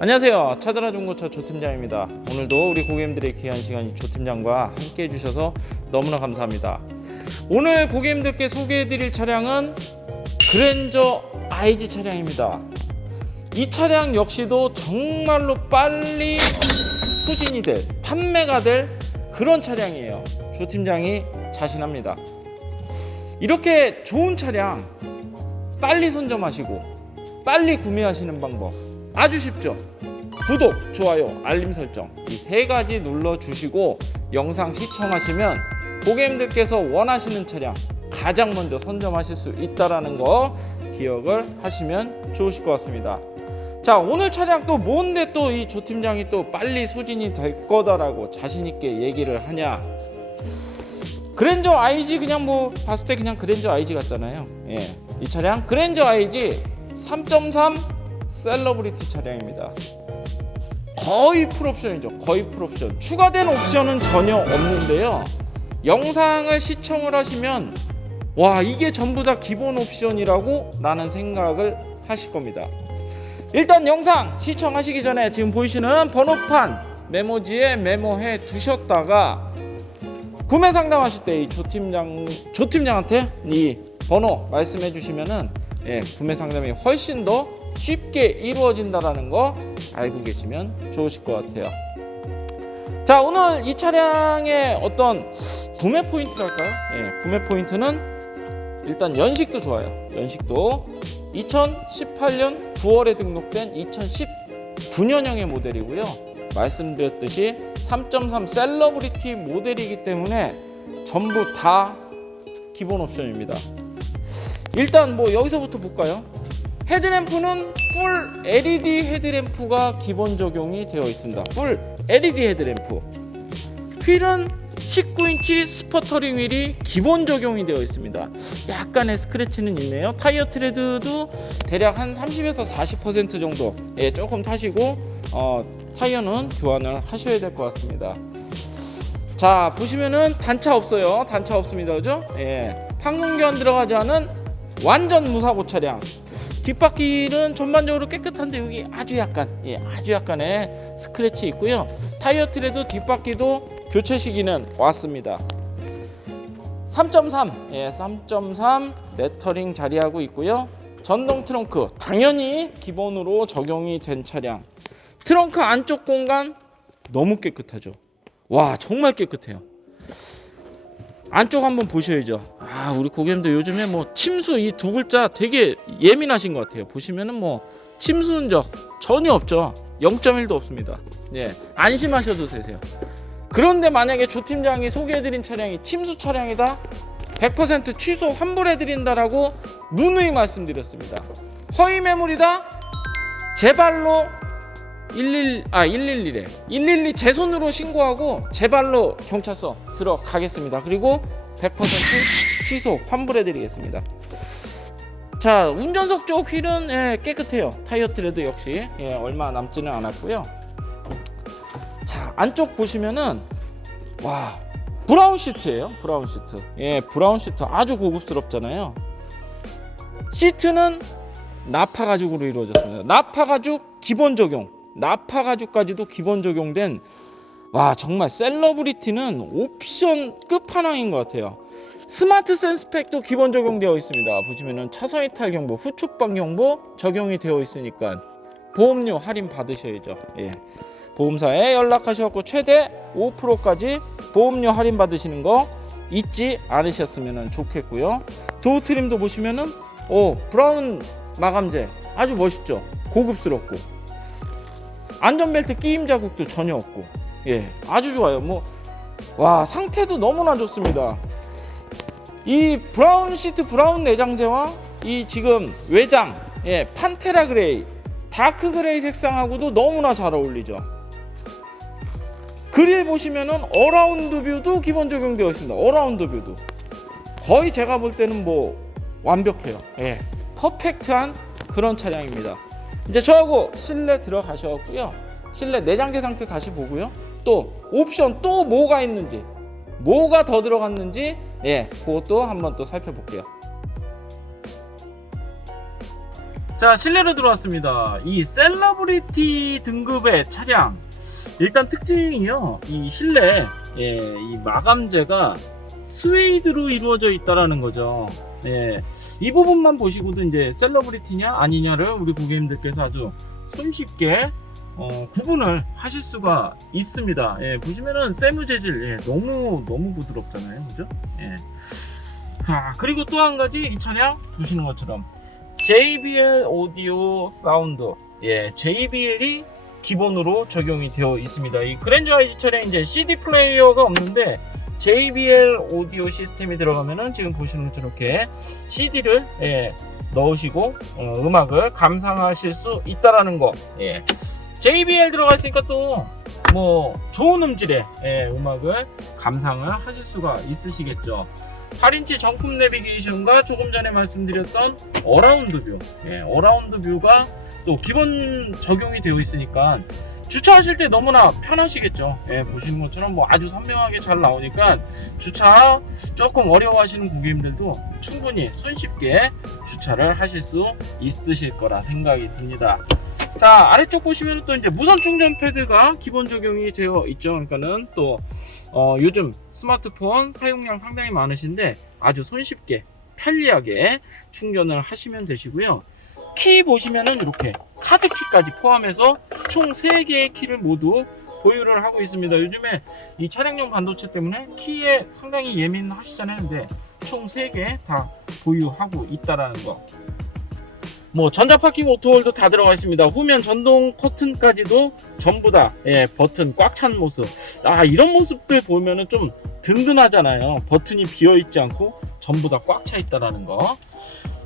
안녕하세요. 차드라 중고차 조팀장입니다. 오늘도 우리 고객님들의 귀한 시간 조팀장과 함께 해주셔서 너무나 감사합니다. 오늘 고객님들께 소개해드릴 차량은 그랜저 IG 차량입니다. 이 차량 역시도 정말로 빨리 소진이 될, 판매가 될 그런 차량이에요. 조팀장이 자신합니다. 이렇게 좋은 차량 빨리 선점하시고 빨리 구매하시는 방법 아주 쉽죠. 구독, 좋아요, 알림 설정 이 세 가지 눌러 주시고 영상 시청하시면 고객님들께서 원하시는 차량 가장 먼저 선점하실 수 있다라는 거 기억을 하시면 좋으실 것 같습니다. 자 오늘 차량 또 뭔데 또 이 조 팀장이 또 빨리 소진이 될 거다라고 자신 있게 얘기를 하냐? 그랜저 IG 그냥 뭐 봤을 때 그냥 그랜저 IG 같잖아요. 예, 이 차량 그랜저 IG 3.3 셀러브리티 차량입니다. 거의 풀옵션이죠. 거의 풀옵션. 추가된 옵션은 전혀 없는데요. 영상을 시청을 하시면 와 이게 전부 다 기본 옵션이라고 나는 생각을 하실 겁니다. 일단 영상 시청하시기 전에 지금 보이시는 번호판 메모지에 메모해 두셨다가 구매 상담하실 때 이 조팀장 조팀장한테 이 번호 말씀해 주시면은 예, 구매 상담이 훨씬 더 쉽게 이루어진다라는 거 알고 계시면 좋으실 것 같아요. 자 오늘 이 차량의 어떤 구매 포인트랄까요? 예, 구매 포인트는 일단 연식도 좋아요. 연식도 2018년 9월에 등록된 2019년형의 모델이고요. 말씀드렸듯이 3.3 셀러브리티 모델이기 때문에 전부 다 기본 옵션입니다. 일단 뭐 여기서부터 볼까요? 헤드램프는 풀 LED 헤드램프가 기본 적용이 되어 있습니다. 풀 LED 헤드램프. 휠은 19인치 스퍼터링 휠이 기본 적용이 되어 있습니다. 약간의 스크래치는 있네요. 타이어 트레드도 대략 한 30에서 40% 정도 예, 조금 타시고 어, 타이어는 교환을 하셔야 될 것 같습니다. 자 보시면은 단차 없어요. 단차 없습니다. 그죠? 예. 교환 들어가지 않은 완전 무사고 차량. 뒷바퀴는 전반적으로 깨끗한데 여기 아주 약간 예, 아주 약간의 스크래치 있고요. 타이어 트레도 뒷바퀴도 교체 시기는 왔습니다. 3.3, 예, 3.3 레터링 자리하고 있고요. 전동 트렁크 당연히 기본으로 적용이 된 차량. 트렁크 안쪽 공간 너무 깨끗하죠. 와 정말 깨끗해요. 안쪽 한번 보셔야죠. 아 우리 고객님들 요즘에 뭐 침수 이 두 글자 되게 예민하신 것 같아요. 보시면은 뭐 침수 흔적 전혀 없죠. 0.1도 없습니다. 예 안심하셔도 되세요. 그런데 만약에 조 팀장이 소개해드린 차량이 침수 차량이다, 100% 취소 환불해드린다라고 누누이 말씀드렸습니다. 허위 매물이다, 제발로 111, 아 111에 112 제 손으로 신고하고 제 발로 경찰서 들어가겠습니다. 그리고 100% 취소 환불해드리겠습니다. 자 운전석 쪽 휠은 예, 깨끗해요. 타이어 트레드 역시 예, 얼마 남지는 않았고요. 자 안쪽 보시면은 와 브라운 시트예요 브라운 시트 예 브라운 시트 아주 고급스럽잖아요 시트는 나파 가죽으로 이루어졌습니다 나파 가죽 기본 적용 나파 가죽까지도 기본 적용된 와 정말 셀러브리티는 옵션 끝판왕인 것 같아요 스마트 센스팩도 기본 적용되어 있습니다 보시면은 차선 이탈 경보 후축 방 경보 적용이 되어 있으니까 보험료 할인 받으셔야죠 예. 보험사에 연락하셔서 최대 5%까지 보험료 할인 받으시는 거 잊지 않으셨으면 좋겠고요. 도어 트림도 보시면은 오 브라운 마감재 아주 멋있죠. 고급스럽고 안전벨트 끼임 자국도 전혀 없고 예 아주 좋아요. 뭐 와 상태도 너무나 좋습니다. 이 브라운 시트 브라운 내장재와 이 지금 외장 예 판테라 그레이 다크 그레이 색상하고도 너무나 잘 어울리죠. 그릴 보시면은 어라운드 뷰도 기본 적용되어 있습니다. 어라운드 뷰도 거의 제가 볼 때는 뭐 완벽해요. 예, 퍼펙트한 그런 차량입니다. 이제 저하고 실내 들어가셨고요. 실내 내장재 상태 다시 보고요. 또 옵션 또 뭐가 있는지 뭐가 더 들어갔는지 예, 그것도 한번 또 살펴볼게요. 자 실내로 들어왔습니다. 이 셀러브리티 등급의 차량 일단 특징이요. 이 실내 예, 이 마감재가 스웨이드로 이루어져 있다라는 거죠. 예, 이 부분만 보시고도 이제 셀러브리티냐 아니냐를 우리 고객님들께서 아주 손쉽게 어, 구분을 하실 수가 있습니다. 예, 보시면은 세무 재질 예, 너무 너무 부드럽잖아요, 그죠? 예. 자, 그리고 또 한 가지 이 차량 보시는 것처럼 JBL 오디오 사운드, 예, JBL이 기본으로 적용이 되어 있습니다. 이 그랜저 아이즈 차량 이제 CD 플레이어가 없는데 JBL 오디오 시스템이 들어가면은 지금 보시는 것처럼 이렇게 CD를 예, 넣으시고 어, 음악을 감상하실 수 있다라는 거. 예. JBL 들어가 있으니까 또 뭐 좋은 음질의 예, 음악을 감상을 하실 수가 있으시겠죠. 8인치 정품 내비게이션과 조금 전에 말씀드렸던 어라운드 뷰, 예, 어라운드 뷰가 또 기본 적용이 되어 있으니까 주차하실 때 너무나 편하시겠죠. 예, 보시는 것처럼 뭐 아주 선명하게 잘 나오니까 주차 조금 어려워하시는 고객님들도 충분히 손쉽게 주차를 하실 수 있으실 거라 생각이 듭니다. 자 아래쪽 보시면 또 이제 무선 충전 패드가 기본 적용이 되어 있죠. 그러니까는 또 어, 요즘 스마트폰 사용량 상당히 많으신데 아주 손쉽게 편리하게 충전을 하시면 되시고요. 키 보시면은 이렇게 카드 키까지 포함해서 총 3개의 키를 모두 보유를 하고 있습니다. 요즘에 이 차량용 반도체 때문에 키에 상당히 예민하시잖아요. 근데 총 3개 다 보유하고 있다라는 거. 뭐 전자 파킹 오토홀도 다 들어가 있습니다. 후면 전동 커튼까지도 전부 다 예, 버튼 꽉 찬 모습. 아 이런 모습들 보면은 좀 든든하잖아요. 버튼이 비어 있지 않고 전부 다 꽉 차 있다라는 거.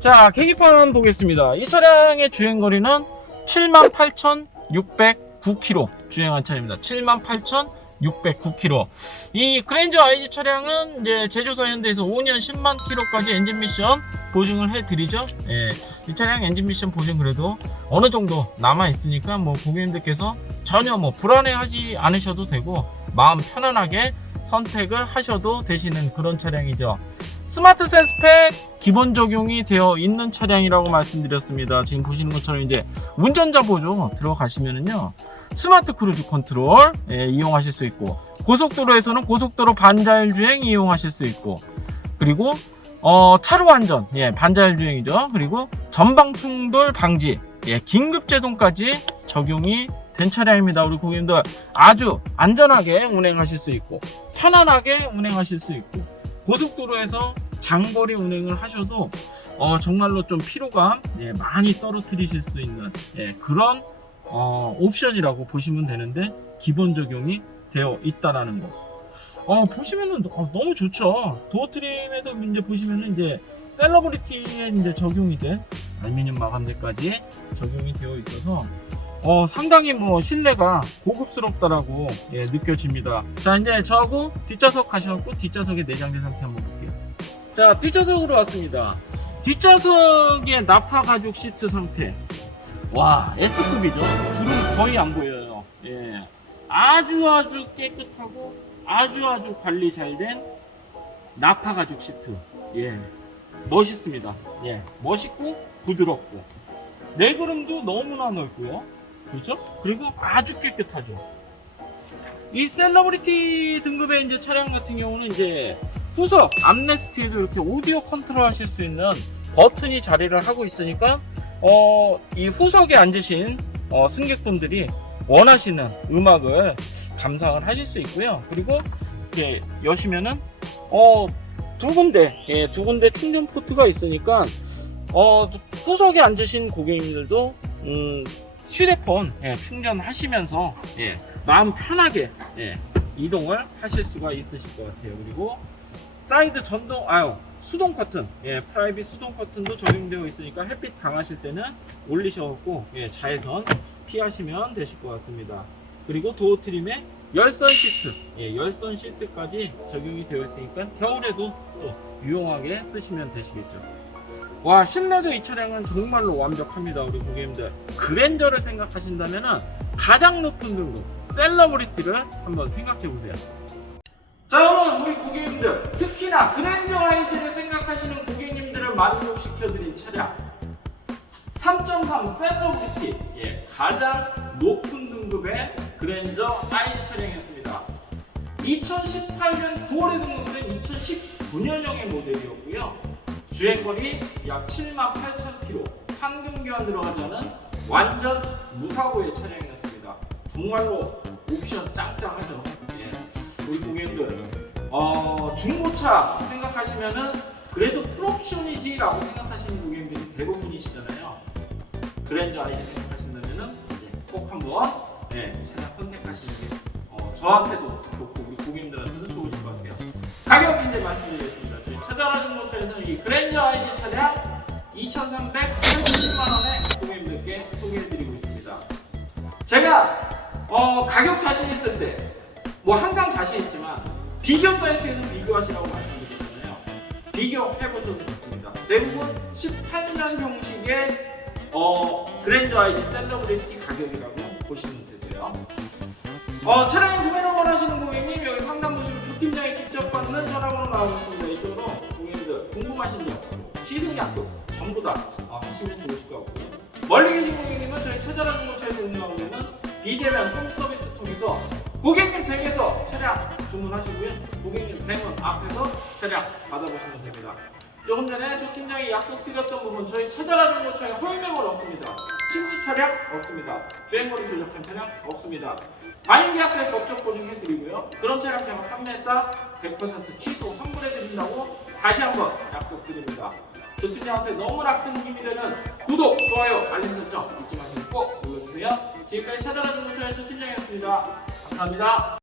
자 계기판 보겠습니다. 이 차량의 주행 거리는 78,609km 주행한 차량입니다. 78,609km. 이 그랜저 IG 차량은 이제 제조사 현대에서 5년 10만 킬로까지 엔진 미션 보증을 해드리죠. 예, 이 차량 엔진 미션 보증 그래도 어느 정도 남아 있으니까 뭐 고객님들께서 전혀 뭐 불안해하지 않으셔도 되고 마음 편안하게 선택을 하셔도 되시는 그런 차량이죠. 스마트 센스팩 기본 적용이 되어 있는 차량이라고 말씀드렸습니다. 지금 보시는 것처럼 이제 운전자 보조 들어가시면은요. 스마트 크루즈 컨트롤 예, 이용하실 수 있고 고속도로에서는 고속도로 반자율 주행 이용하실 수 있고 그리고 어, 차로 안전 예, 반자율 주행이죠. 그리고 전방 충돌 방지 예, 긴급 제동까지 적용이 된 차량입니다. 우리 고객님들 아주 안전하게 운행하실 수 있고 편안하게 운행하실 수 있고 고속도로에서 장거리 운행을 하셔도 어, 정말로 좀 피로감 예, 많이 떨어뜨리실 수 있는 예, 그런 어, 옵션이라고 보시면 되는데 기본 적용이 되어 있다라는 거. 어, 보시면은 어, 너무 좋죠. 도어 트림에도 이제 보시면은 이제 셀러브리티에 이제 적용이 된 알루미늄 마감재까지 적용이 되어 있어서 어, 상당히 뭐 실내가 고급스럽다라고 예, 느껴집니다. 자, 이제 저하고 뒷좌석 가셔갖고 뒷좌석의 내장재 상태 한번 볼게요. 자, 뒷좌석으로 왔습니다. 뒷좌석의 나파 가죽 시트 상태. 와, S급이죠. 주름 거의 안 보여요. 예. 아주 아주 깨끗하고 아주 아주 관리 잘 된 나파 가죽 시트. 예. 멋있습니다. 예. 멋있고 부드럽고. 레그룸도 너무나 넓고요. 그렇죠? 그리고 아주 깨끗하죠. 이 셀러브리티 등급의 이제 차량 같은 경우는 이제 후석 암레스트에도 이렇게 오디오 컨트롤 하실 수 있는 버튼이 자리를 하고 있으니까 어, 이 후석에 앉으신 어, 승객분들이 원하시는 음악을 감상을 하실 수 있고요. 그리고 이렇게 여시면은 어, 두 군데, 예, 두 군데 충전 포트가 있으니까 어, 후석에 앉으신 고객님들도 음, 휴대폰 예, 충전하시면서 예, 마음 편하게 예, 이동을 하실 수가 있으실 것 같아요. 그리고 사이드 전동 아유 수동 커튼 예, 프라이빗 수동 커튼도 적용되어 있으니까 햇빛 강하실 때는 올리셔갖고 예, 자외선 피하시면 되실 것 같습니다. 그리고 도어 트림에 열선 시트, 예, 열선 시트까지 적용이 되어 있으니까 겨울에도 또 유용하게 쓰시면 되시겠죠. 와 실내도 이 차량은 정말로 완벽합니다 우리 고객님들 그랜저를 생각하신다면 가장 높은 등급 셀러브리티를 한번 생각해 보세요 자 여러분 우리 고객님들 특히나 그랜저 아이즈를 생각하시는 고객님들을 만족시켜 드린 차량 3.3 셀러브리티 예, 가장 높은 등급의 그랜저 IG 차량이었습니다. 2018년 9월에 등록된 2019년형의 모델이었고요. 주행거리 약 7만 8천 킬로, 들어가지 않은 완전 무사고의 차량이었습니다. 정말로 옵션 짱짱하죠. 예. 우리 고객님들 어, 중고차 생각하시면은 그래도 풀옵션이지라고 생각하시는 고객님들이 대부분이시잖아요. 그랜저 아이디 생각하신다면은 예, 꼭 한번 네, 차량 선택하시는 게 어, 저한테도 좋고 우리 고객님들한테도 좋으실 것 같아요. 가격 이제 말씀드리겠습 차자라 중고차에서는 이 그랜저 아이디 차량 2,380만 원에 고객님들께 소개해드리고 있습니다. 제가 어, 가격 자신 있을 때 뭐 항상 자신 있지만 비교 사이트에서 비교하시라고 말씀드렸잖아요. 비교해보셔도 좋습니다. 대부분 18년 형식의 어, 그랜저 아이디 셀러브리티 가격이라고 보시면 되세요. 어, 차량의 구매를 원하시는 고객님 여기 상담 보시면 조 팀장이 직접 받는 전화번호 나오고 있습니다. 이쪽으로 궁금하신 점, 시승 약속 전부 다 어, 하시면 좋으실 것 같고요. 멀리 계신 고객님은 저희 차자라 중고차에서 운영하고 있는 비대면 홈 서비스 통해서 고객님 댁에서 차량 주문하시고요. 고객님 댁은 앞에서 차량 받아보시면 됩니다. 조금 전에 조 팀장이 약속드렸던 부분 저희 차자라 중고차에 허위매물 없습니다. 침수 차량 없습니다. 주행거리 조작한 차량 없습니다. 반인계약서에 법적 보증해드리고요. 그런 차량 제가 판매했다 100% 취소 환불해드린다고 다시 한번 약속드립니다. 조 팀장한테 너무나 큰 힘이 되는 구독, 좋아요, 알림 설정 잊지 마시고 꼭 눌러주세요. 지금까지 중고차의 조 팀장이었습니다. 감사합니다.